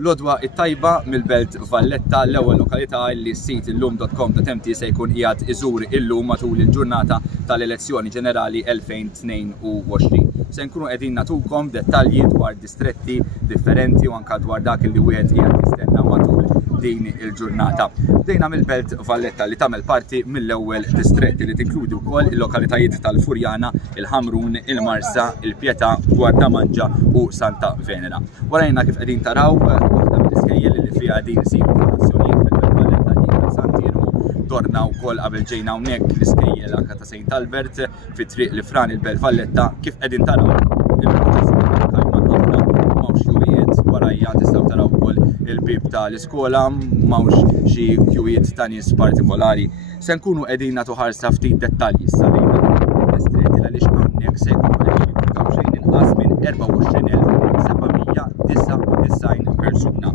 L-odwa it-tajba mill-Belt Valletta, l-ewwel lokalità li s-sit illum.com.mt se jkun qiegħed iżur illum matul il-ġurnata tal-elezzjoni ġenerali 2022. Se nkunu qegħdin nagħtukom dettalji dwar distretti differenti u anke dwar dak li wieħed qiegħed jistenna matul din il-ġurnata. Bdejna mill-Belt Valletta li tagħmel parti mill-ewwel distretti li tinkludi wkoll il-lokalitajiet tal-Furjana, il-Ħamrun, il-Marsa, il-Pjetà, Gwardamanġa u Santa Venera. Warajna kif qegħdin taraw waħda mill-iskejjel li fiha din isiru votazzjonijiet fil-Belt Valletta dik Sant'Irmu. Dorna wkoll qabel ġejna hawnhekk l-iskejjel anke ta' St. Albert fit-triq li fran il-Belt Valletta kif qegħdin taraw il-proċess kajman ħafna m'hawnx quwiet warajja tistgħu taraw ukoll il-bib tal-iskola m'hawnx xi kjuwiet ta' nies partikolari. Se nkunu qegħdin nagħtu ħarsa ftit dettalji issa lejn id-distretti għaliex hawnhekk se jkunu qegħdin jifutaw xejn inqas minn 24,799 persuna.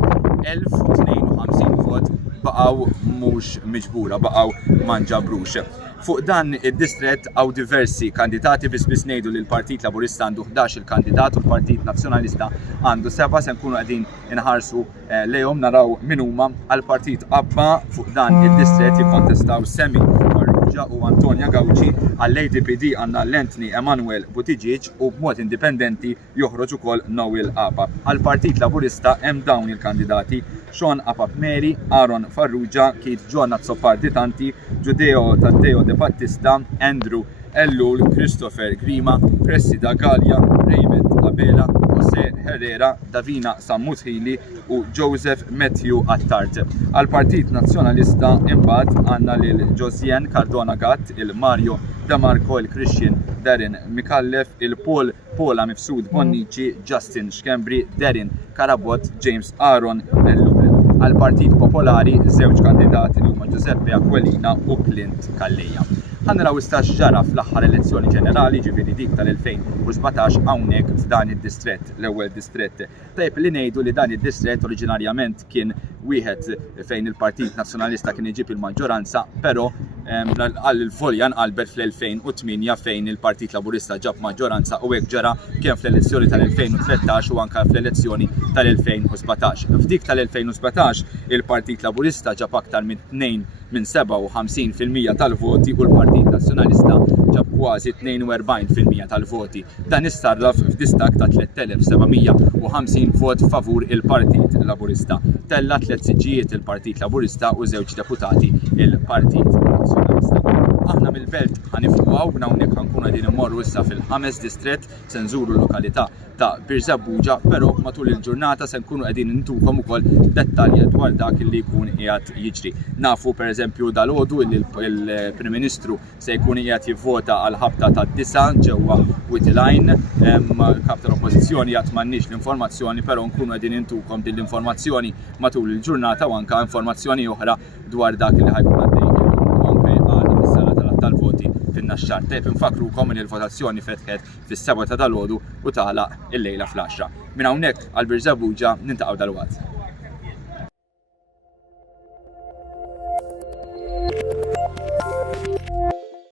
1052 vot baqgħu mhux miġbura, baqgħu ma nġabrux. Fuq dan id-distrett hawn diversi kandidati biss ngħidu li l-Partit Laburista għandu 11 il-kandidat u l-Partit Nazzjonalista għandu 7 se nkunu qegħdin inħarsu lejhom naraw min huma għall-Partit Abba fuq dan id-distrett jikkontestaw Semi Farrugia u Antonja Gawċi, għall-ADPD għandna l-Anthony Emmanuel Buttigieg u b'mod indipendenti joħroġ ukoll Noel Apap. Għall-Partit Laburista hemm dawn il-kandidati Sean Apap Mary, Aaron Farrugia, Keith John Azzopardi Tanti, Giudeo Taddeo De Battista, Andrew Ellul, Christopher Grima, Cressida Gallia, Raymond Abela, Jose Herrera, Davina Sammuthili u Joseph Matthew Attard. Għal-Partit Nazzjonalista imbagħad għandna lil Josiane Cardona Gatt, il-Mario Damarco, il-Christian Darren Mikallef, il-Paula Mifsud Bonnici, Justin Schembri, Darren Karabot, James Aaron Ellul. Għal-Partit Popolari żewġ kandidati li huma Giuseppe Aquilina u Clint Calleja. Ħanraw istax ġara fl-aħħar elezzjoni ġenerali ġifieri dik tal-2017 hawnhekk f'dan id-distrett, l-ewwel distrett. Tajb li ngħidu li dan id-distrett oriġinarjament kien wieħed fejn il-Partit Nazzjonalista kien iġib il-maġġoranza, però għall-volja nqalbet fl-2008 fejn il-Partit Laburista ġab maġġoranza u hekk ġara kien fl-elezzjoni tal-2013 u anke fl-elezzjoni tal-2017. F'dik tal-2017 il-Partit Laburista ġab aktar minn 57% tal-voti u l-Partit Nazzjonalista ġab kważi 42% tal-voti. Dan istarraf f'distak ta' 3750 vot favur il-Partit Laburista. Tella 3 siġġijiet il-Partit Laburista u 2 deputati il-Partit Nazzjonalista. Aħna mill-Belt ħanifqgħu hawnhekk ħankunu qegħdin immorru issa fil-5 distrett se nżuru l-lokalità ta' Birzebbuġa, però matul il-ġurnata se nkunu qegħdin intukom ukoll dettalji dwar dak li jkun qiegħed jiġri. Nafu pereżempju dalgħodu li l-Prim Ministru se jkun qiegħed jivvota għal ħabta tad-9 ġewwa Whitline. Kap tal-Oppożizzjoni qatt m'għandniex l-informazzjoni, però nkunu qegħdin intukom din l-informazzjoni matul il-ġurnata u anke informazzjoni oħra dwar dak li ħajkun għaddej tal-voti fin-naxxar. Tajb infakrukom in il-votazzjoni fetħet fis-7 ta' dalgħodu u tagħlaq il-lejla fl-10. Minn hawnhekk għal Birzebbuġa nintaqgħu dalwaqt.